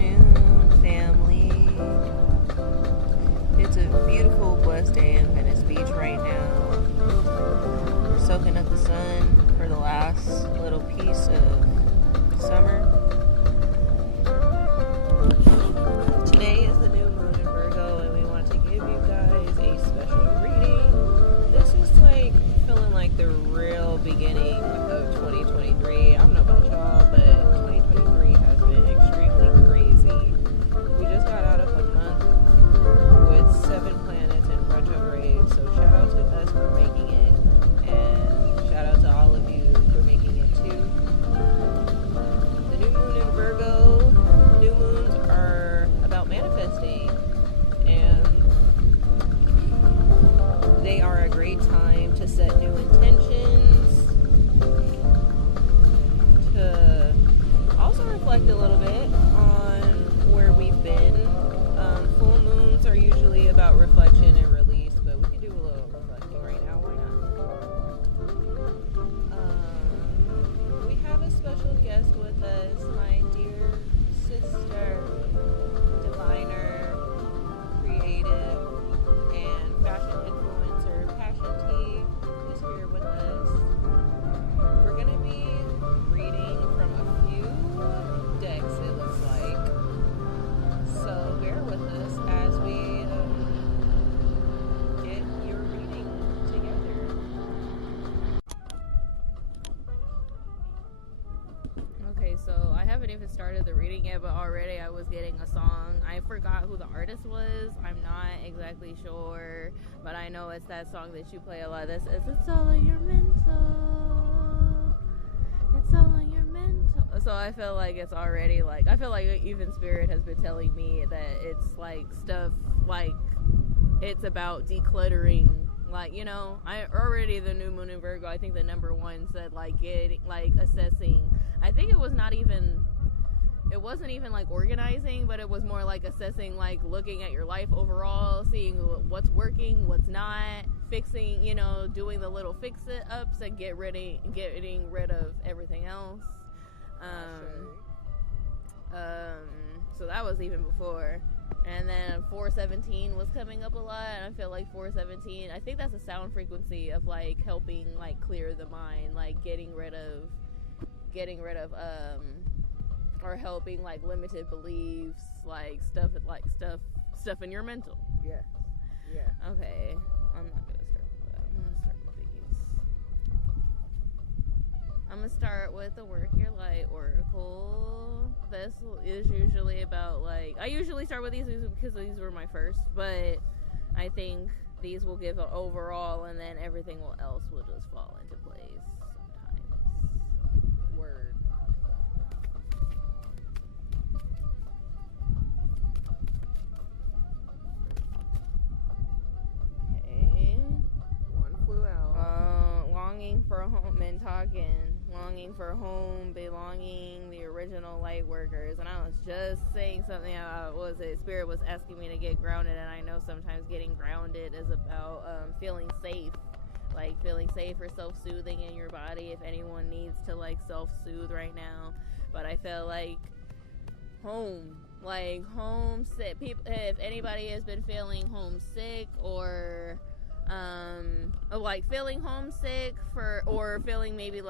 afternoon, family. It's a beautiful, blessed day in Venice Beach right now. We're soaking up the sun for the last little piece of summer. Today is the new moon in Virgo, and we want to give you guys a special reading. This is like feeling like the real beginning of 2023. I don't know about y'all, but 2023 has been extremely crazy. We just got out of a month with 7 planets in retrograde, so shout out to us for making it, and shout out to all of you for making it too. The new moon in Virgo, new moons are about manifesting, and they are a great time to set new intentions, to also reflect a little bit on where we've been. Full moons are usually about reflection and release, but we can do a little reflecting right now. Why not? We have a special guest with us, my dear sister, diviner, creative, and fashion influencer, Passion T, is here with us. We're going to be reading from a few decks, it looks like. So bear with us as we get your reading together. Okay, so I haven't even started the reading yet, but already I was getting a song. I forgot who the artist was. I'm not exactly sure, but I know it's that song that you play a lot. This is It's All in Your Mental. It's all in your mental. So I feel like it's already like, I feel like even Spirit has been telling me that it's like stuff like it's about decluttering. Like, you know, I already the new moon in Virgo, I think the number one said like getting, like assessing. I think it wasn't even like organizing, but it was more like assessing, like looking at your life overall, seeing what's working, what's not, fixing, you know, doing the little fix it ups and getting rid of everything else. So that was even before. And then 417 was coming up a lot, and I feel like 417, I think that's a sound frequency of like helping like clear the mind, like getting rid of or helping like limited beliefs, like stuff in your mental. Yeah. Yeah. Okay. I'm not gonna start with that. I'm gonna start with these. I'm gonna start with the Work Your Light Oracle. This is usually about like, I usually start with these because these were my first, but I think these will give an overall, and then everything else will just fall into place sometimes. Word. Okay. One flew out. Longing for home and talking. Longing for home, belonging, the original light workers. And I was just saying something about, Spirit was asking me to get grounded, and I know sometimes getting grounded is about feeling safe. Like feeling safe or self-soothing in your body if anyone needs to like self-soothe right now. But I feel like homesick. People, if anybody has been feeling homesick or like feeling homesick or feeling maybe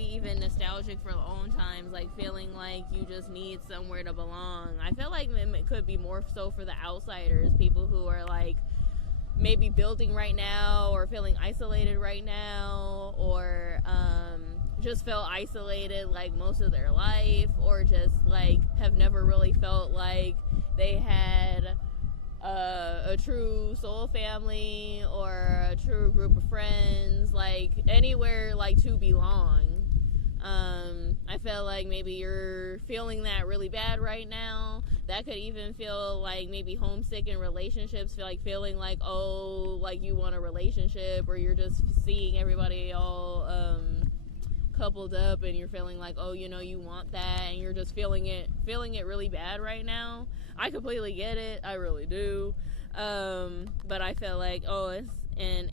even nostalgic for old times, like feeling like you just need somewhere to belong. I feel like it could be more so for the outsiders, people who are like maybe building right now or feeling isolated right now, or just felt isolated like most of their life, or just like have never really felt like they had a true soul family or a true group of friends, like anywhere like to belong. I feel like maybe you're feeling that really bad right now. That could even feel like maybe homesick in relationships, feeling like, oh, like you want a relationship, or you're just seeing everybody all coupled up and you're feeling like, oh, you know, you want that, and you're just feeling it really bad right now. I completely get it. I really do. But I feel like, oh, it's in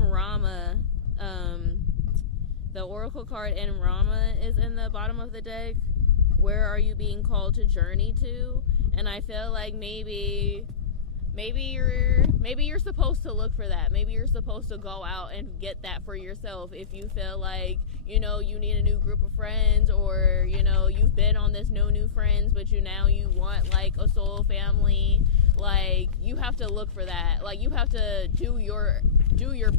Rama, the Oracle card in Rama is in the bottom of the deck. where are you being called to journey to? And I feel like maybe you're supposed to look for that. Maybe you're supposed to go out and get that for yourself. If you feel like, you need a new group of friends, or, you've been on this no new friends, but you want like a soul family, like you have to look for that. Like you have to do your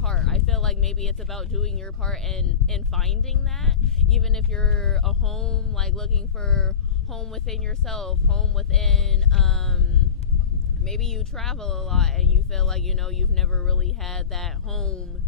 part. I feel like maybe it's about doing your part and finding that, even if you're a home, like looking for home within yourself, home within, maybe you travel a lot and you feel like, you've never really had that home.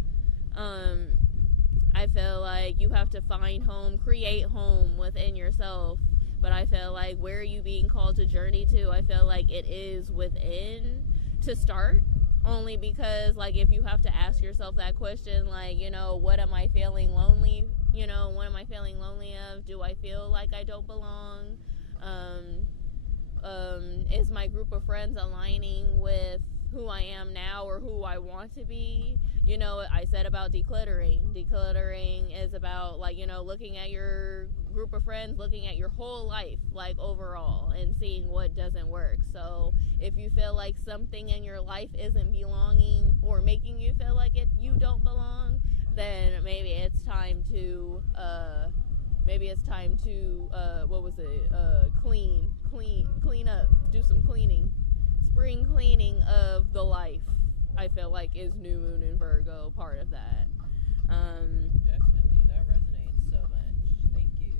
I feel like you have to find home, create home within yourself. But I feel like, where are you being called to journey to? I feel like it is within to start. Only because, like, if you have to ask yourself that question, like, what am I feeling lonely? What am I feeling lonely of? Do I feel like I don't belong? Is my group of friends aligning with who I am now or who I want to be? I said about decluttering. Decluttering is about, like, looking at your group of friends, looking at your whole life, like, overall, and seeing what doesn't work. So if you feel like something in your life isn't belonging or making you feel like you don't belong, then maybe it's time to clean up, do some cleaning. Spring cleaning of the life, I feel like, is new moon in Virgo part of that. Definitely, that resonates so much. Thank you.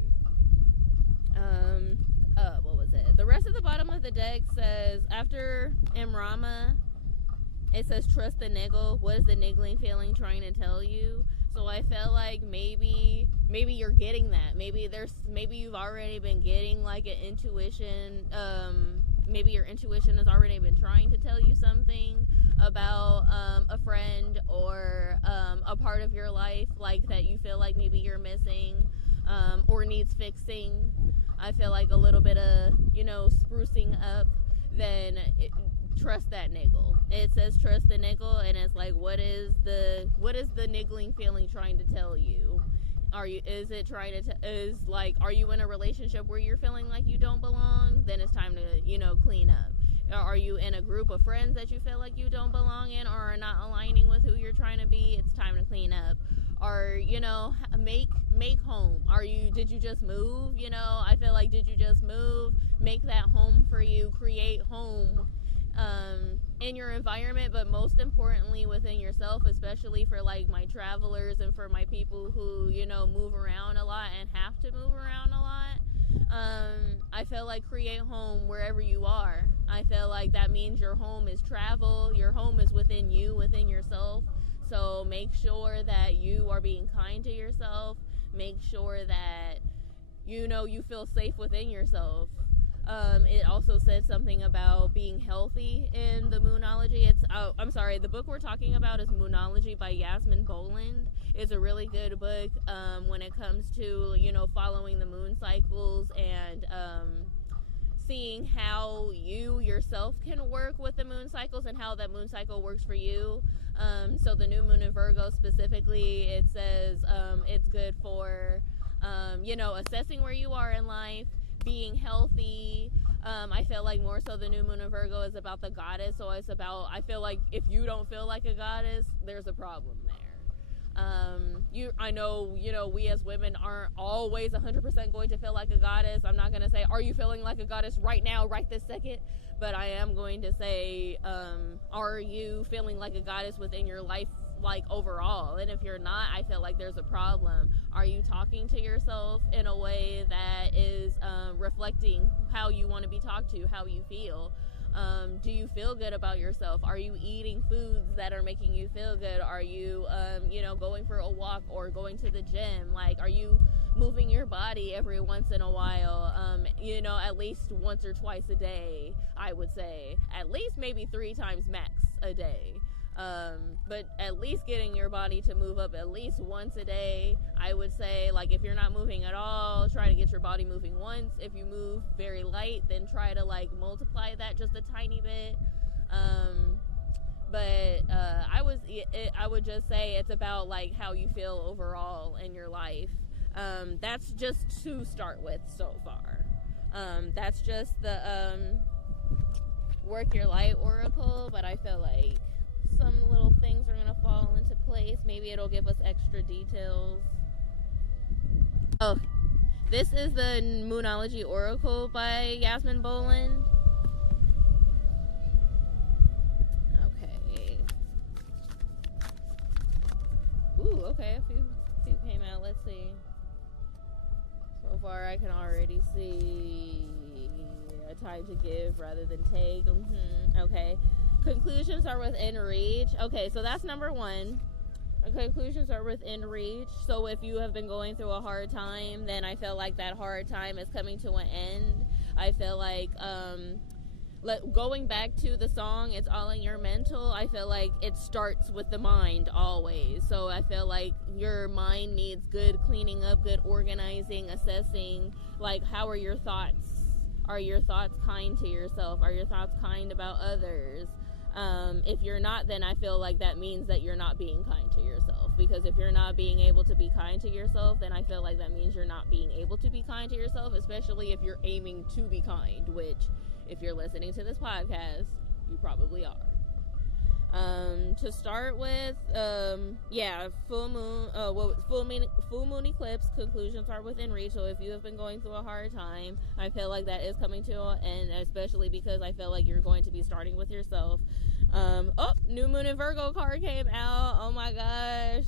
What was it? The rest of the bottom of the deck says, after Imrama, it says, trust the niggle. What is the niggling feeling trying to tell you? So I feel like maybe you're getting that. Maybe you've already been getting like an intuition. Maybe your intuition has already been trying to tell you something about a friend or a part of your life, like, that you feel like maybe you're missing or needs fixing. I feel like a little bit of, sprucing up, then trust that niggle. It says trust the niggle, and it's like, what is the niggling feeling trying to tell you? Are you in a relationship where you're feeling like you don't belong? Then it's time to, clean up. Are you in a group of friends that you feel like you don't belong in or are not aligning with who you're trying to be? It's time to clean up. Or, make home. Did you just move? I feel like, did you just move? Make that home for you. Create home in your environment, but most importantly within yourself, especially for like my travelers and for my people who, move around a lot and have to move around a lot. I feel like create home wherever you are. I feel like that means your home is travel, your home is within you, within yourself. So make sure that you are being kind to yourself. Make sure that you feel safe within yourself. It also said something about being healthy in the Moonology. The book we're talking about is Moonology by Yasmin Boland. It's a really good book when it comes to, following the moon cycles and seeing how you yourself can work with the moon cycles and how that moon cycle works for you. So the new moon in Virgo specifically, it says it's good for, assessing where you are in life, being healthy. I feel like more so the new moon in Virgo is about the goddess. So it's about, I feel like if you don't feel like a goddess, there's a problem there. I know, we as women aren't always 100% going to feel like a goddess. I'm not going to say, are you feeling like a goddess right now, right this second? But I am going to say, are you feeling like a goddess within your life, like, overall? And if you're not, I feel like there's a problem. Are you talking to yourself in a way that is reflecting how you want to be talked to, how you feel? Do you feel good about yourself? Are you eating foods that are making you feel good? Are you, going for a walk or going to the gym? Like, are you moving your body every once in a while? At least once or twice a day, I would say. At least maybe 3 times max a day. But at least getting your body to move up at least once a day. I would say, like, if you're not moving at all, try to get your body moving once. If you move very light, then try to, like, multiply that just a tiny bit. I would just say it's about, like, how you feel overall in your life. That's just to start with so far. That's just the Work Your Light Oracle, but I feel like some little things are gonna fall into place. Maybe it'll give us extra details. Oh, this is the Moonology Oracle by Yasmin Boland. Okay. Ooh, okay, a few came out. Let's see. So far, I can already see a time to give rather than take. Okay. Conclusions are within reach. Okay, so that's number one. Conclusions are within reach. So if you have been going through a hard time, then I feel like that hard time is coming to an end. I feel like going back to the song, It's All in Your Mental, I feel like it starts with the mind always. So I feel like your mind needs good cleaning up, good organizing, assessing. Like, how are your thoughts? Are your thoughts kind to yourself? Are your thoughts kind about others? If you're not, then I feel like that means that you're not being kind to yourself. Because if you're not being able to be kind to yourself, then I feel like that means you're not being able to be kind to yourself, especially if you're aiming to be kind, which, if you're listening to this podcast, you probably are. To start with, full moon eclipse, conclusions are within reach. So if you have been going through a hard time, I feel like that is coming to an end, especially because I feel like you're going to be starting with yourself. New moon and Virgo card came out. Oh my gosh.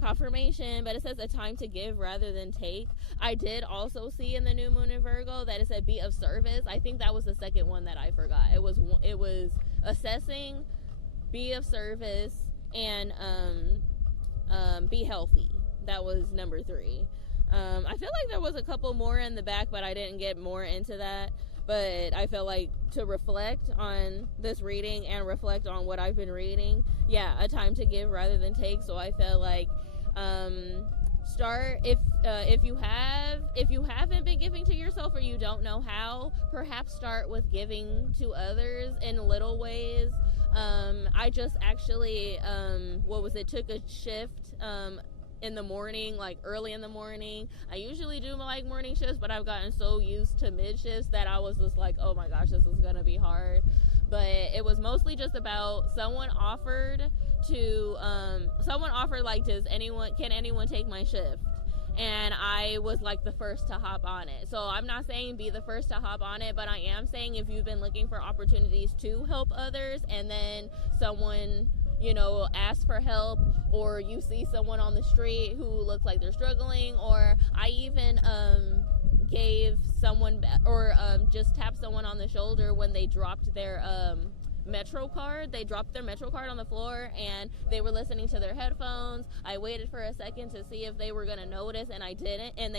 Confirmation, but it says a time to give rather than take. I did also see in the new moon in Virgo that it said be of service. I think that was the second one that I forgot. It was assessing, be of service, and be healthy. That was number 3. I feel like there was a couple more in the back, but I didn't get more into that. But I felt like to reflect on this reading and reflect on what I've been reading, a time to give rather than take. So I felt like start if you haven't been giving to yourself or you don't know how, perhaps start with giving to others in little ways. I just actually took a shift in the morning, like early in the morning. I usually do like morning shifts, but I've gotten so used to mid shifts that I was just like, oh my gosh, this is gonna be hard. But it was mostly just about someone offered like, can anyone take my shift? And I was like the first to hop on it. So I'm not saying be the first to hop on it, but I am saying if you've been looking for opportunities to help others and then someone ask for help, or you see someone on the street who looks like they're struggling, or I even gave someone or just tapped someone on the shoulder when they dropped their Metro card. They dropped their Metro card on the floor and they were listening to their headphones. I waited for a second to see if they were gonna notice, and they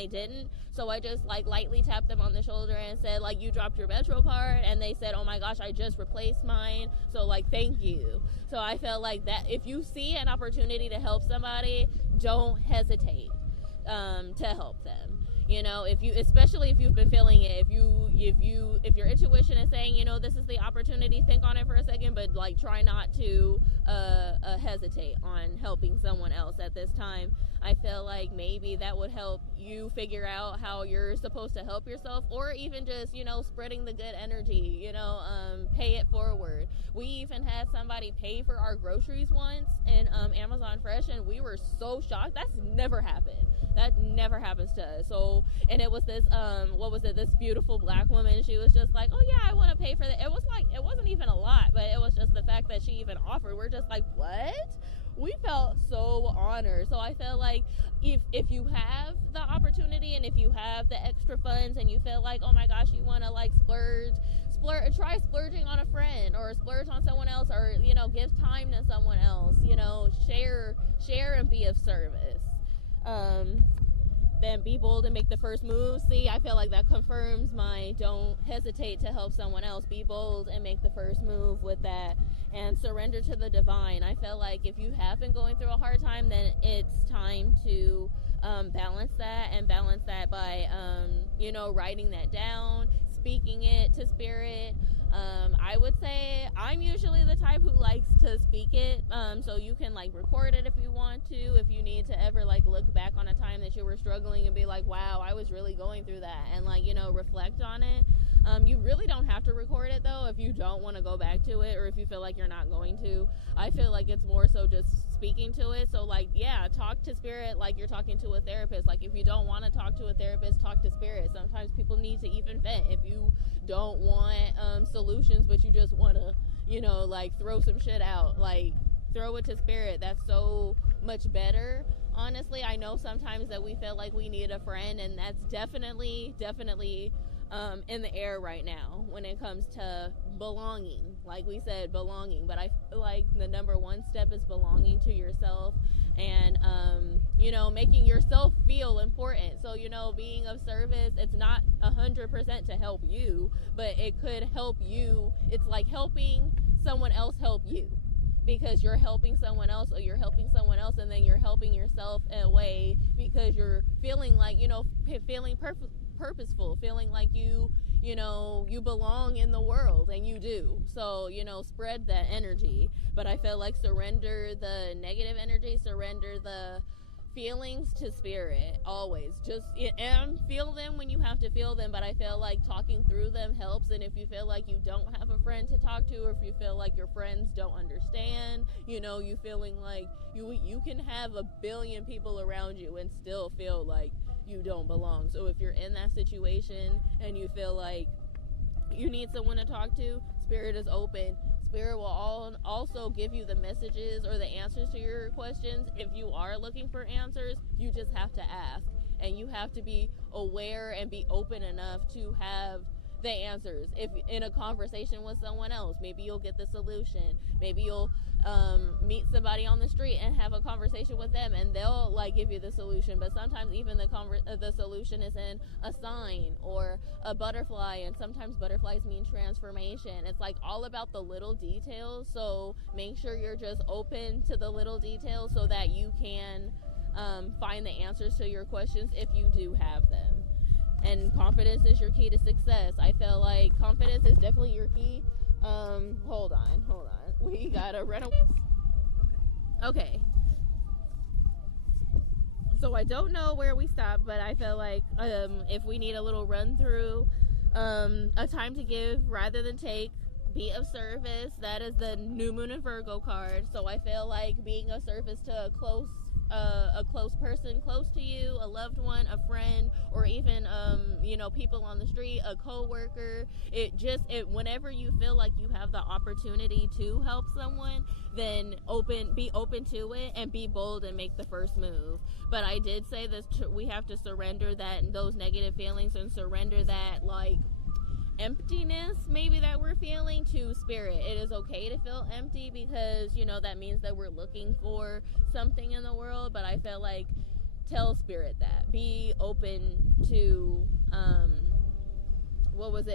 didn't. So I just like lightly tapped them on the shoulder and said, like, you dropped your Metro card, and they said, oh my gosh, I just replaced mine, so like, thank you. So I felt like that if you see an opportunity to help somebody, don't hesitate to help them. Especially if you've been feeling it, if your intuition is saying, this is the opportunity, think on it for a second, but like, try not to hesitate on helping someone else at this time. I feel like maybe that would help you figure out how you're supposed to help yourself, or even just, spreading the good energy, pay it forward. We even had somebody pay for our groceries once in Amazon Fresh, and we were so shocked. That's never happened. That never happens to us. So, and it was this, this beautiful black woman. She was just like, oh yeah, I want to pay for that. It wasn't even a lot, but it was just the fact that she even offered. We're just like, what? We felt so honored. So I felt like if you have the opportunity and if you have the extra funds and you feel like, oh my gosh, you want to like splurge, try splurging on a friend or splurge on someone else, or give time to someone else, share and be of service. Then be bold and make the first move. See, I feel like that confirms my don't hesitate to help someone else. Be bold and make the first move with that, and surrender to the divine. I feel like if you have been going through a hard time, then it's time to balance that by writing that down, speaking it to spirit, I would say I'm usually the type who likes to speak it, so you can like record it if you want to, if you need to ever like look back on a time that you were struggling and be like, wow, I was really going through that, and like, you know, reflect on it. You really don't have to record it though if you don't want to go back to it, or if you feel like you're not going to. I feel like it's more so just speaking to it. So like, yeah, talk to spirit like you're talking to a therapist. Like if you don't want to talk to a therapist, talk to spirit. Sometimes people need to even vent. If you don't want solutions, but you just want to, you know, like throw some shit out, like throw it to spirit. That's so much better. Honestly, I know sometimes that we feel like we need a friend, and that's definitely in the air right now when it comes to belonging. Like we said, belonging, but I feel like the number one step is belonging to yourself, and you know, making yourself feel important. So, you know, being of service, it's not 100% to help you, but it could help you. It's like helping someone else help you, because you're helping someone else, or you're helping someone else, and then you're helping yourself in a way because you're feeling like, you know, feeling purposeful, feeling like you know, you belong in the world, and you do. So, you know, spread that energy. But I feel like surrender the negative energy, surrender the feelings to spirit always. Just, and feel them when you have to feel them, but I feel like talking through them helps. And if you feel like you don't have a friend to talk to, or if you feel like your friends don't understand, you know, you feeling like you can have a billion people around you and still feel like you don't belong. So if you're in that situation and you feel like you need someone to talk to, spirit is open. Spirit will also give you the messages or the answers to your questions. If you are looking for answers, you just have to ask, and you have to be aware and be open enough to have the answers. If in a conversation with someone else, maybe you'll get the solution. Maybe you'll meet somebody on the street and have a conversation with them, and they'll like give you the solution. But sometimes even the solution is in a sign or a butterfly, and sometimes butterflies mean transformation. It's like all about the little details. So make sure you're just open to the little details so that you can find the answers to your questions if you do have them. And confidence is your key to success. I feel like confidence is definitely your key. Hold on. We gotta run away. Okay. So I don't know where we stopped, but I feel like if we need a little run through, a time to give rather than take, be of service. That is the new moon in Virgo card. So I feel like being of service to a close person close to you, a loved one, a friend, or even you know, people on the street, a co-worker. Whenever you feel like you have the opportunity to help someone, then be open to it, and be bold and make the first move. But I did say this, we have to surrender those negative feelings, and surrender that like emptiness maybe that we're feeling to spirit. It is okay to feel empty, because, you know, that means that we're looking for something in the world. But I feel like tell spirit that. Be open to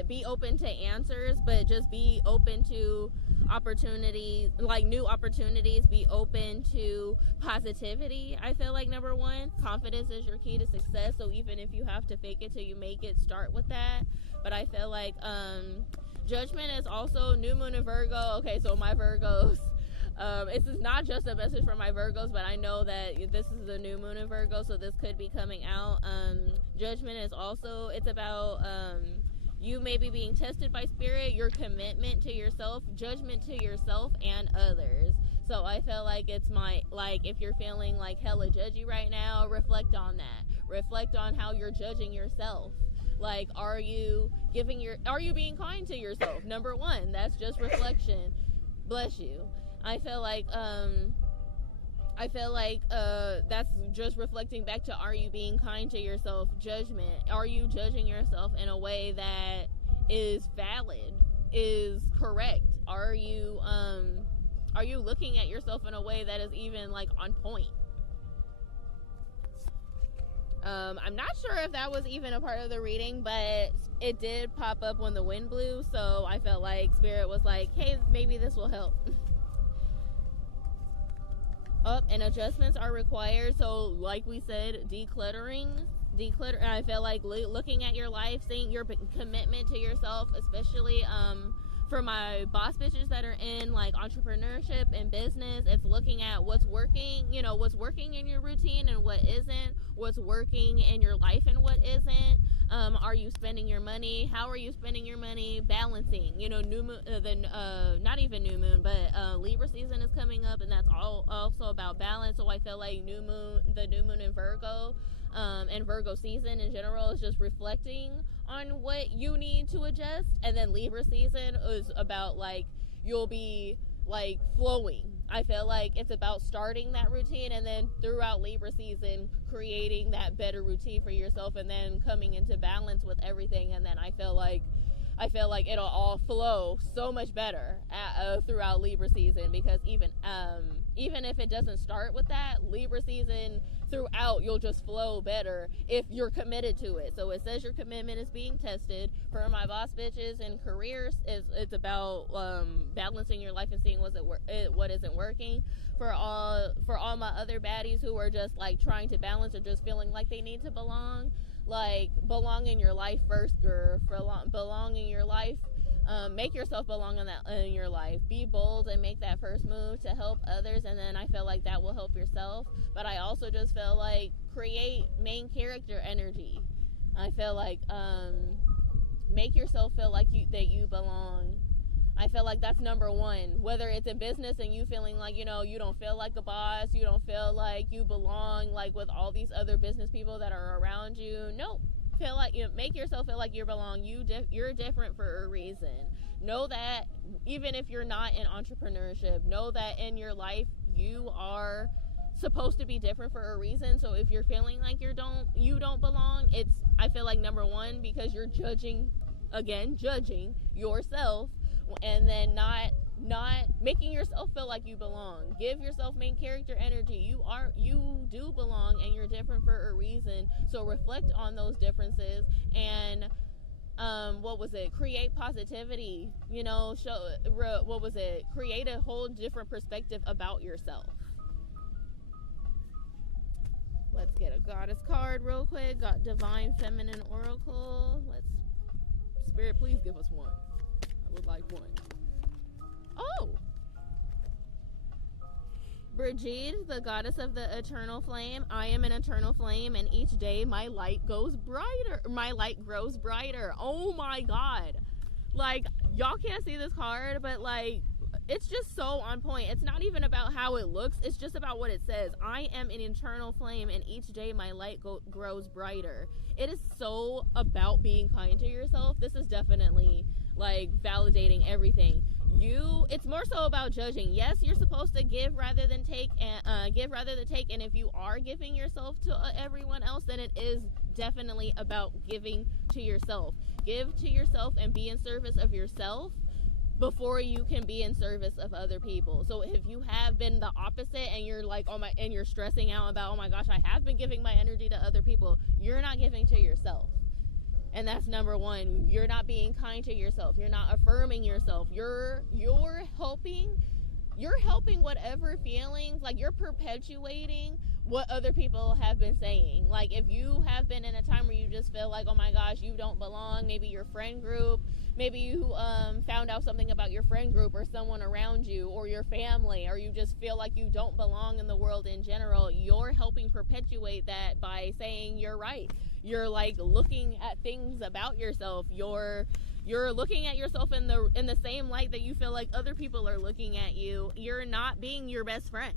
be open to answers, but just be open to opportunities, like new opportunities. Be open to positivity. I feel like number one, confidence is your key to success. So even if you have to fake it till you make it, start with that. But I feel like judgment is also new moon in Virgo. Okay, so my Virgos, this is not just a message for my Virgos, but I know that this is the new moon in Virgo, so this could be coming out. Judgment is also, it's about you maybe being tested by spirit, your commitment to yourself, judgment to yourself and others. So I feel like it's if you're feeling like hella judgy right now, reflect on that. Reflect on how you're judging yourself. Like, are you being kind to yourself? Number one, that's just reflection. Bless you. I feel like that's just reflecting back to, are you being kind to yourself? Judgment. Are you judging yourself in a way that is valid, is correct? Are you looking at yourself in a way that is even like on point? I'm not sure if that was even a part of the reading, but it did pop up when the wind blew, so I felt like spirit was like, hey, maybe this will help. And adjustments are required. So like we said, decluttering. I feel like looking at your life, seeing your commitment to yourself, especially for my boss bitches that are in like entrepreneurship and business, it's looking at what's working, you know, what's working in your routine and what isn't, what's working in your life and what isn't. Are you spending your money? How are you spending your money? Balancing, you know, new moon, not even new moon, but Libra season is coming up, and that's also about balance. So I feel like the new moon in Virgo, and Virgo season in general is just reflecting on what you need to adjust. And then Libra season is about like, you'll be like flowing. I feel like it's about starting that routine, and then throughout Libra season creating that better routine for yourself, and then coming into balance with everything. And then I feel like it'll all flow so much better throughout Libra season, because even if it doesn't start with that, Libra season throughout, you'll just flow better if you're committed to it. So it says your commitment is being tested. For my boss bitches and careers, it's about balancing your life and seeing what isn't working. For all my other baddies who are just like trying to balance or just feeling like they need to belong, like, belong in your life first, girl. Belong in your life. Make yourself belong in your life. Be bold and make that first move to help others, and then I feel like that will help yourself. But I also just feel like create main character energy. I feel like make yourself feel like that you belong. I feel like that's number one. Whether it's in business and you feeling like, you know, you don't feel like a boss, you don't feel like you belong like with all these other business people that are around you. Nope. Feel like, you know, make yourself feel like you belong. You're different for a reason. Know that even if you're not in entrepreneurship, know that in your life you are supposed to be different for a reason. So if you're feeling like you don't belong, it's, I feel like, number one, because you're judging yourself, and then not making yourself feel like you belong. Give yourself main character energy. You do belong, and you're different for a reason. So reflect on those differences, and create positivity, you know, create a whole different perspective about yourself. Let's get a goddess card real quick. Got Divine Feminine Oracle. Spirit, please give us one. I would like one. Oh! Brigitte, the goddess of the eternal flame. I am an eternal flame, and each day my light grows brighter. Oh my god. Like, y'all can't see this card, but like, it's just so on point. It's not even about how it looks, it's just about what it says. I am an eternal flame, and each day my light grows brighter. It is so about being kind to yourself. This is definitely like validating everything. It's more so about judging. Yes, you're supposed to give rather than take, and if you are giving yourself to everyone else, then it is definitely about giving to yourself. Give to yourself and be in service of yourself before you can be in service of other people. So if you have been the opposite, and you're like, and you're stressing out about, oh my gosh, I have been giving my energy to other people, you're not giving to yourself. And that's number one. You're not being kind to yourself. You're not affirming yourself. You're helping whatever feelings, like, you're perpetuating what other people have been saying. Like, if you have been in a time where you just feel like, oh my gosh, you don't belong, maybe your friend group, maybe you found out something about your friend group or someone around you or your family, or you just feel like you don't belong in the world in general, you're helping perpetuate that by saying you're right. You're like looking at things about yourself. You're looking at yourself in the same light that you feel like other people are looking at you. You're not being your best friend.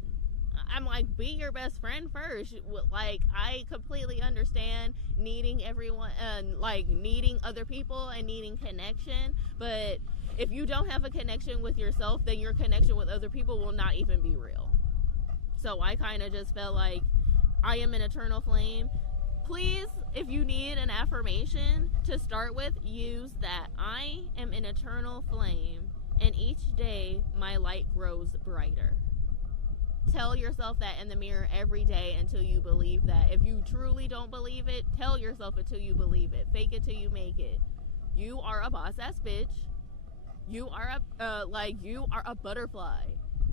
I'm like, be your best friend first. Like, I completely understand needing everyone, like needing other people and needing connection. But if you don't have a connection with yourself, then your connection with other people will not even be real. So I kind of just felt like I am an eternal flame. Please, if you need an affirmation to start with, use that. I am an eternal flame, and each day my light grows brighter. Tell yourself that in the mirror every day until you believe that. If you truly don't believe it, tell yourself it till you believe it. Fake it till you make it. You are a boss ass bitch. You are a butterfly.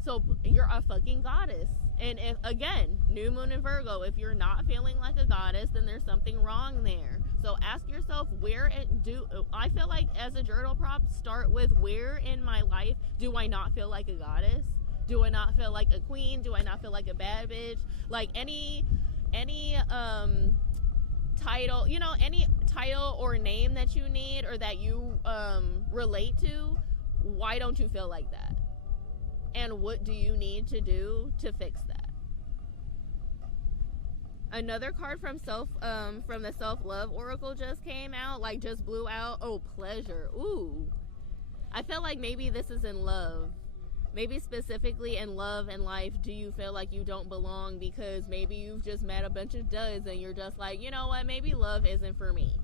So you're a fucking goddess. And if, again, new moon in Virgo, if you're not feeling like a goddess, then there's something wrong there. So ask yourself, where I feel like as a journal prompt, start with where in my life do I not feel like a goddess? Do I not feel like a queen? Do I not feel like a bad bitch? Like any title, any title or name that you need or that you relate to, why don't you feel like that? And what do you need to do to fix that? Another card from the self-love oracle just came out, like just blew out. Oh, pleasure. Ooh. I feel like maybe this is in love. Maybe specifically in love and life, do you feel like you don't belong because maybe you've just met a bunch of duds and you're just like, you know what, maybe love isn't for me.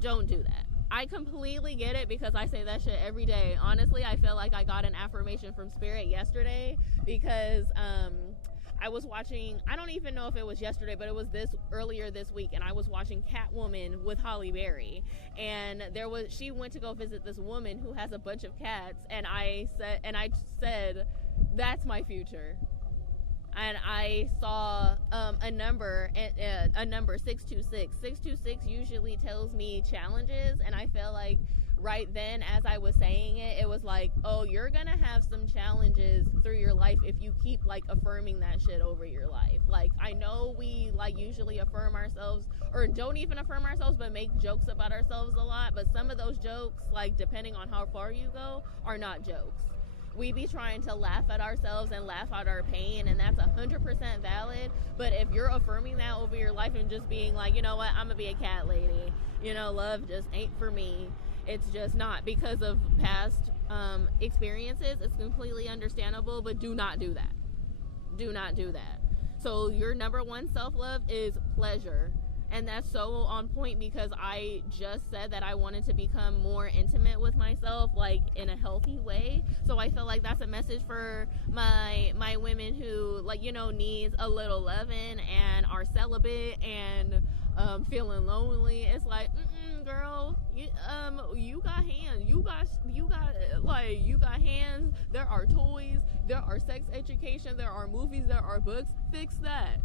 Don't do that. I completely get it because I say that shit every day. Honestly, I feel like I got an affirmation from Spirit yesterday because I was watching, I don't even know if it was yesterday, but it was earlier this week, and I was watching Catwoman with Holly Berry, and she went to go visit this woman who has a bunch of cats, and I said that's my future. And I saw a number 626. 626 usually tells me challenges, and I feel like right then as I was saying it, it was like, oh, you're gonna have some challenges through your life if you keep like affirming that shit over your life. Like, I know we like usually affirm ourselves, or don't even affirm ourselves, but make jokes about ourselves a lot, but some of those jokes, like depending on how far you go, are not jokes. We be trying to laugh at ourselves and laugh at our pain, and that's 100% valid. But if you're affirming that over your life and just being like, you know what, I'm gonna be a cat lady, love just ain't for me, it's just not, because of past experiences, it's completely understandable, but do not do that. Do not do that. So your number one self-love is pleasure. And that's so on point because I just said that I wanted to become more intimate with myself, like in a healthy way. So I feel like that's a message for my women who, like, needs a little loving and are celibate and feeling lonely. It's like, girl, you got hands. You got hands. There are toys. There are sex education. There are movies. There are books. Fix that.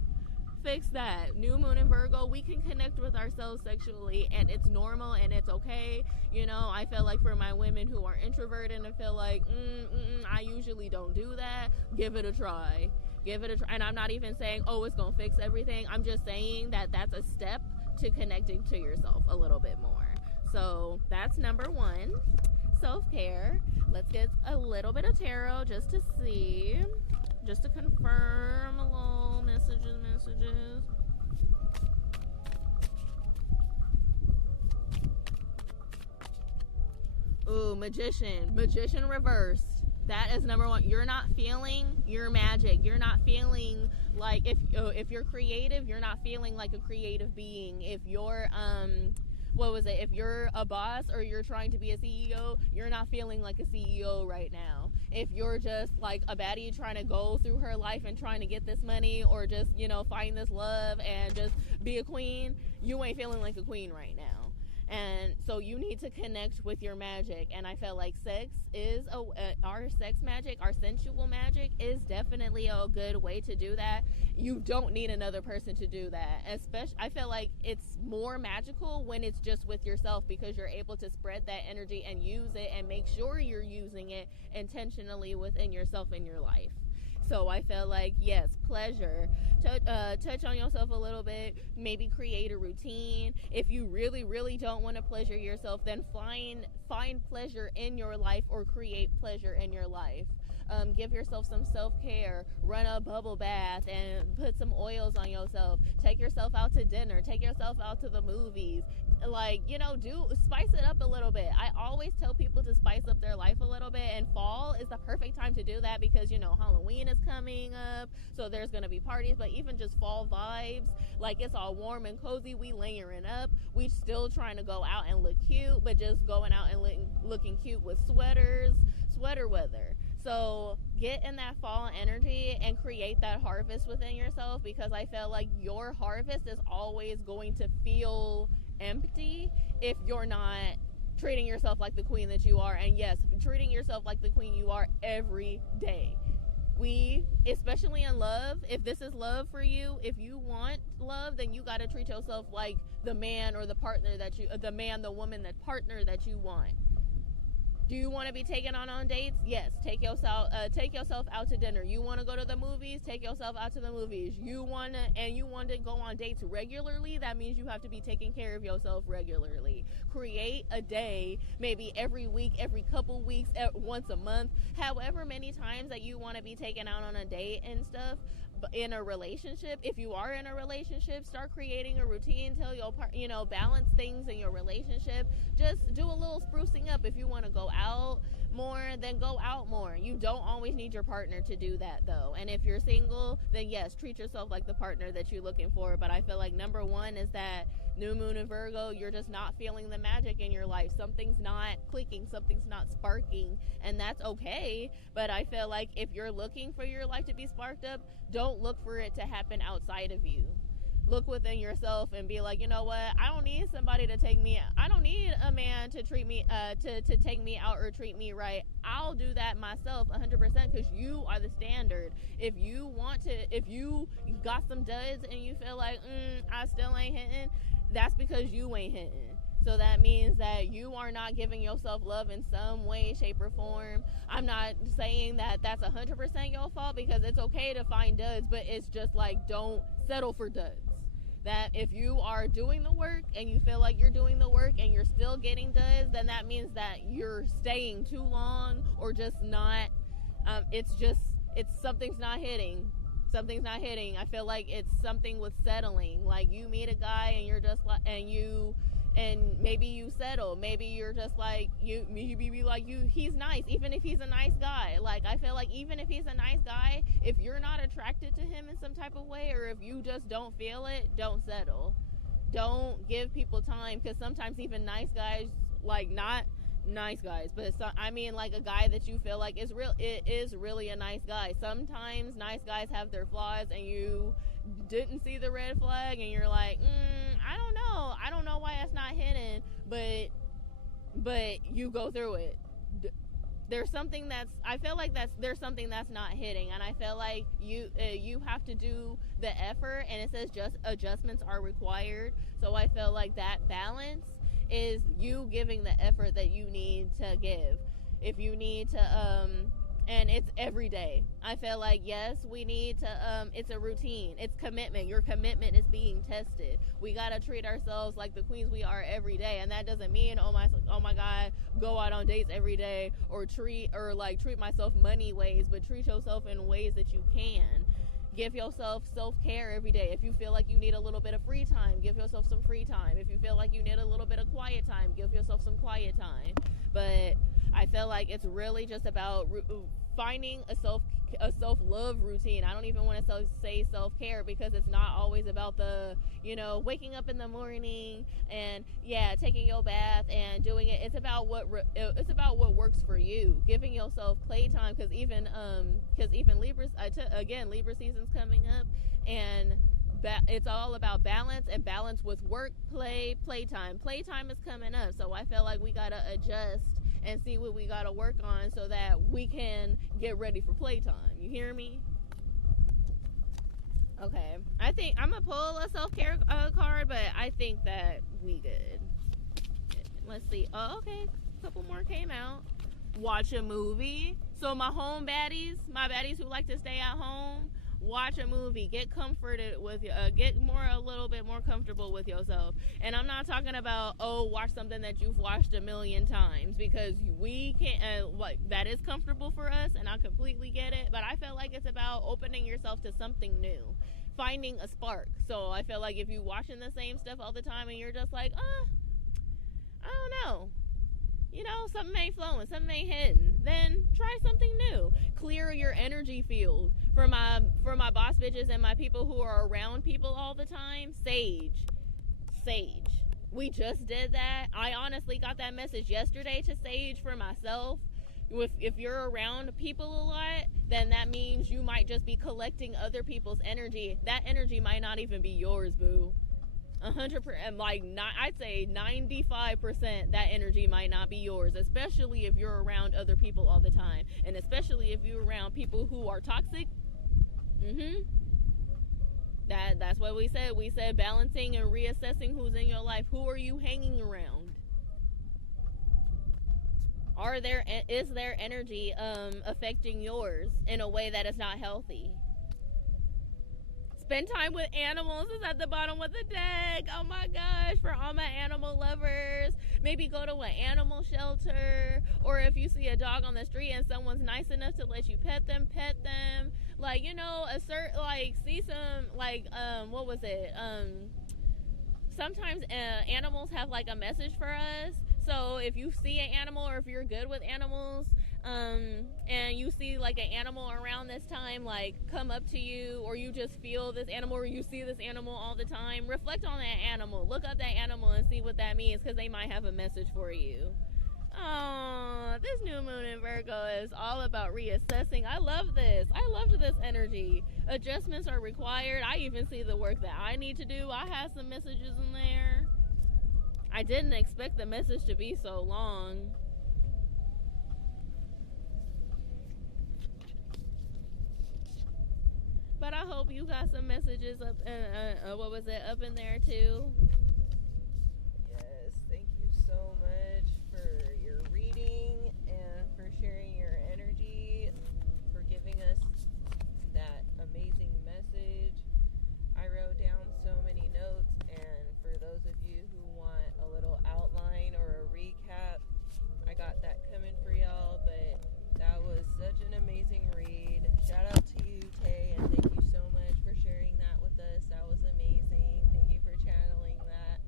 New moon in Virgo, we can connect with ourselves sexually, and it's normal and it's okay. I feel like for my women who are introverted and feel like I usually don't do that, give it a try. And I'm not even saying, oh, it's gonna fix everything. I'm just saying that that's a step to connecting to yourself a little bit more. So that's number one, self-care. Let's get a little bit of tarot just to see, just to confirm a little messages. Ooh, magician reversed. That is number one. You're not feeling your magic. You're not feeling like, if you're creative, you're not feeling like a creative being. If you're if you're a boss or you're trying to be a CEO, you're not feeling like a CEO right now. If you're just like a baddie trying to go through her life and trying to get this money, or just, find this love and just be a queen, you ain't feeling like a queen right now. And so you need to connect with your magic. And I feel like sex is our sex magic, our sensual magic is definitely a good way to do that. You don't need another person to do that. Especially, I feel like it's more magical when it's just with yourself, because you're able to spread that energy and use it and make sure you're using it intentionally within yourself in your life. So I feel like, yes, pleasure. Touch on yourself a little bit. Maybe create a routine. If you really, really don't want to pleasure yourself, then find pleasure in your life, or create pleasure in your life. Give yourself some self-care. Run a bubble bath and put some oils on yourself. Take yourself out to dinner. Take yourself out to the movies. Like, spice it up a little bit. I always tell people to spice up their life a little bit, and fall is the perfect time to do that because, Halloween is coming up, so there's going to be parties. But even just fall vibes, like, it's all warm and cozy, we layering up, we still trying to go out and look cute, but just going out and looking cute with sweater weather. So get in that fall energy and create that harvest within yourself, because I feel like your harvest is always going to feel empty if you're not treating yourself like the queen that you are. And yes, treating yourself like the queen you are every day. Especially in love, if this is love for you, if you want love, then you got to treat yourself like the man or the partner that you, the man, the woman, the partner that you want. Do you want to be taken on dates? Yes. Take yourself out to dinner. You want to go to the movies? Take yourself out to the movies. You want to go on dates regularly? That means you have to be taking care of yourself regularly. Create a day, maybe every week, every couple weeks, once a month, however many times that you want to be taken out on a date and stuff. In a relationship, if you are in a relationship, start creating a routine till you'll balance things in your relationship. Just do a little sprucing up. If you want to go out more, then go out more. You don't always need your partner to do that, though. And if you're single, then yes, treat yourself like the partner that you're looking for. But I feel like number one is that new moon in Virgo, you're just not feeling the magic in your life. Something's not clicking, something's not sparking, and that's okay. But I feel like if you're looking for your life to be sparked up, don't look for it to happen outside of you. Look within yourself and be like, you know what? I don't need somebody to take me. I don't need a man to treat me, to take me out or treat me right. I'll do that myself 100% because you are the standard. If you got some duds and you feel like, I still ain't hitting, that's because you ain't hitting. So that means that you are not giving yourself love in some way, shape, or form. I'm not saying that that's 100% your fault, because it's okay to find duds, but it's just like, don't settle for duds. That if you are doing the work and you feel like you're doing the work and you're still getting duds, then that means that you're staying too long, or just not, something's not hitting. Something's not hitting. I feel like it's something with settling. Like, you meet a guy and you're just like, and maybe you settle. Maybe you're just like, he's nice, even if he's a nice guy. Like, I feel like even if he's a nice guy, if you're not attracted to him in some type of way, or if you just don't feel it, don't settle. Don't give people time, because sometimes even nice guys, like, not nice guys, but like a guy that you feel like it is really a nice guy. Sometimes nice guys have their flaws and you didn't see the red flag and you're like, I don't know why it's not hidden, but you go through it. There's something that's not hitting, and I feel like you have to do the effort, and it says just adjustments are required. So I feel like that balance is you giving the effort that you need to give. If you need to and it's every day. I feel like, yes, we need to it's a routine. It's commitment. Your commitment is being tested. We got to treat ourselves like the queens we are every day, and that doesn't mean oh my god, go out on dates every day, or treat myself money ways, but treat yourself in ways that you can. Give yourself self-care every day. If you feel like you need a little bit of free time, give yourself some free time. If you feel like you need a little bit of quiet time, give yourself some quiet time. But I feel like it's really just about finding a self-love routine. I don't even want to say self-care, because it's not always about the, waking up in the morning and taking your bath and doing it. It's about what works for you. Giving yourself playtime, because even Libra, Libra season's coming up, and it's all about balance, and balance with work, playtime. Playtime is coming up, so I feel like we gotta adjust and see what we gotta work on so that we can get ready for playtime. You hear me? Okay, I think I'm gonna pull a self-care card, but I think that we good. Let's see. Oh, okay, a couple more came out. Watch a movie. So my baddies who like to stay at home, watch a movie. Get comforted with a little bit more comfortable with yourself. And I'm not talking about watch something that you've watched a million times, because we can't. That is comfortable for us, and I completely get it. But I feel like it's about opening yourself to something new, finding a spark. So I feel like if you're watching the same stuff all the time and you're just like, I don't know. Something ain't flowing, something ain't hitting, then try something new. Clear your energy field. For my boss bitches and my people who are around people all the time, sage. We just did that. I honestly got that message yesterday to sage for myself. If you're around people a lot, then that means you might just be collecting other people's energy. That energy might not even be yours, boo. 100%, I'd say 95% that energy might not be yours, especially if you're around other people all the time, and especially if you're around people who are toxic. That's what we said. We said balancing and reassessing who's in your life. Who are you hanging around? Is their energy affecting yours in a way that is not healthy? Spend time with animals is at the bottom of the deck. Oh my gosh, for all my animal lovers. Maybe go to an animal shelter, or if you see a dog on the street and someone's nice enough to let you pet them. Like, you know, see some, like, what was it? Sometimes animals have like a message for us. So if you see an animal, or if you're good with animals, and you see like an animal around this time, like come up to you, or you just feel this animal, or you see this animal all the time, reflect on that animal, look up that animal and see what that means, because they might have a message for you. Oh, this new moon in Virgo is all about reassessing. I love this. I loved this energy. Adjustments are required. I even see the work that I need to do. I have some messages in there. I didn't expect the message to be so long. But I hope you got some messages up up in there too. Yes, thank you so much for your reading and for sharing your energy, for giving us that amazing message. I wrote down so many notes, and for those of you who want a little outline or a recap, I got that coming for y'all. But that was such an amazing read. Shout out to you, Tay, and thank you so much for sharing that with us. That was amazing. Thank you for channeling that.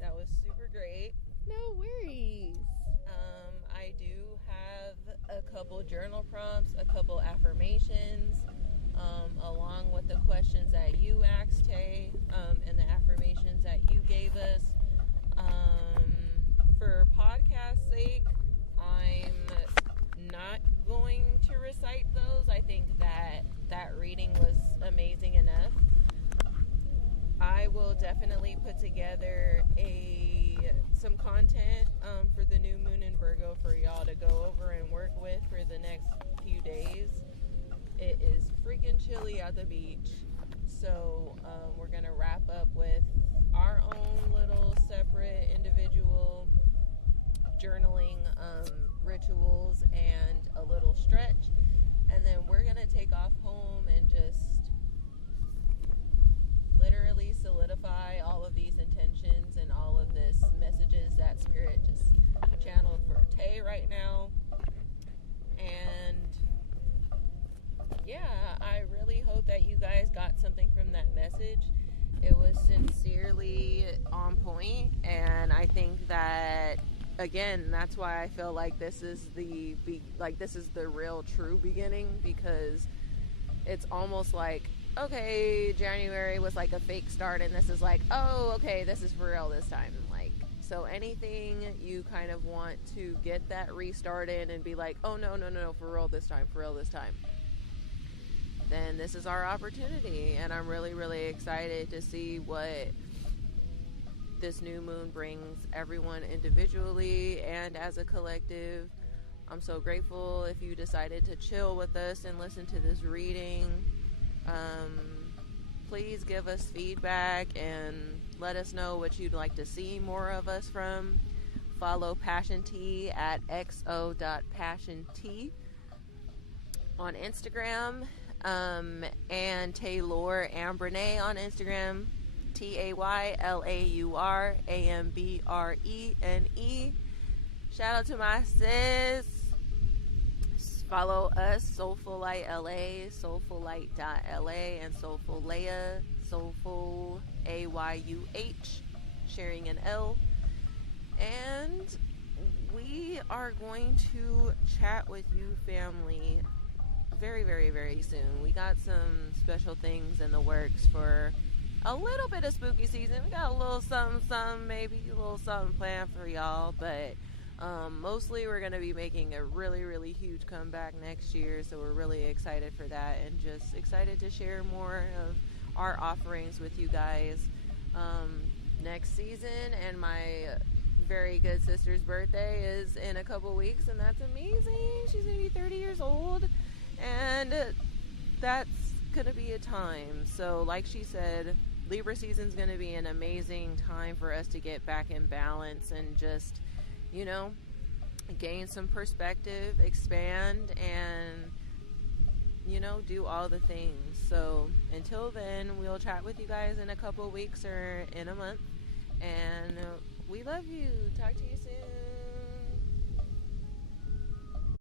That was super great. No worries. I do have a couple journal prompts, a couple affirmations, along with the questions that you asked, Tay, and the affirmations that you gave us. For podcast sake, I'm not going to recite those. I think that reading was amazing enough. I will definitely put together some content for the new moon in Virgo for y'all to go over and work with for the next few days. It is freaking chilly at the beach, so we're gonna wrap up with our own little separate individual journaling rituals and a little stretch, and then we're gonna take off home and just literally solidify all of these intentions and all of this messages that Spirit just channeled for Tay right now. And yeah, I really hope that you guys got something from that message. It was sincerely on point, and I think that, again, that's why I feel like this is the real true beginning, because it's almost like, okay, January was like a fake start, and this is like, oh, okay, this is for real this time. Like, so anything you kind of want to get that restarted and be like, oh, no, for real this time, then this is our opportunity. And I'm really, really excited to see what this new moon brings everyone individually and as a collective. I'm so grateful if you decided to chill with us and listen to this reading. Please give us feedback and let us know what you'd like to see more of us from. Follow Passion Tea at xo.passiontea on Instagram, and Tai'Leah Ambrene on Instagram, TAYLAURAMBRENE. Shout out to my sis. Follow us, Soulful Light LA, soulfullight.la, and Soulful Leia, Soulful AYUH, sharing an L. And we are going to chat with you, family, very, very, very soon. We got some special things in the works for a little bit of spooky season. We got a little something, maybe a little something planned for y'all, but mostly we're going to be making a really, really huge comeback next year, so we're really excited for that, and just excited to share more of our offerings with you guys next season. And my very good sister's birthday is in a couple weeks, and that's amazing. She's going to be 30 years old, and that's going to be a time. So like she said, Libra season is going to be an amazing time for us to get back in balance and just, you know, gain some perspective, expand, and, you know, do all the things. So until then, we'll chat with you guys in a couple weeks or in a month. And we love you. Talk to you soon.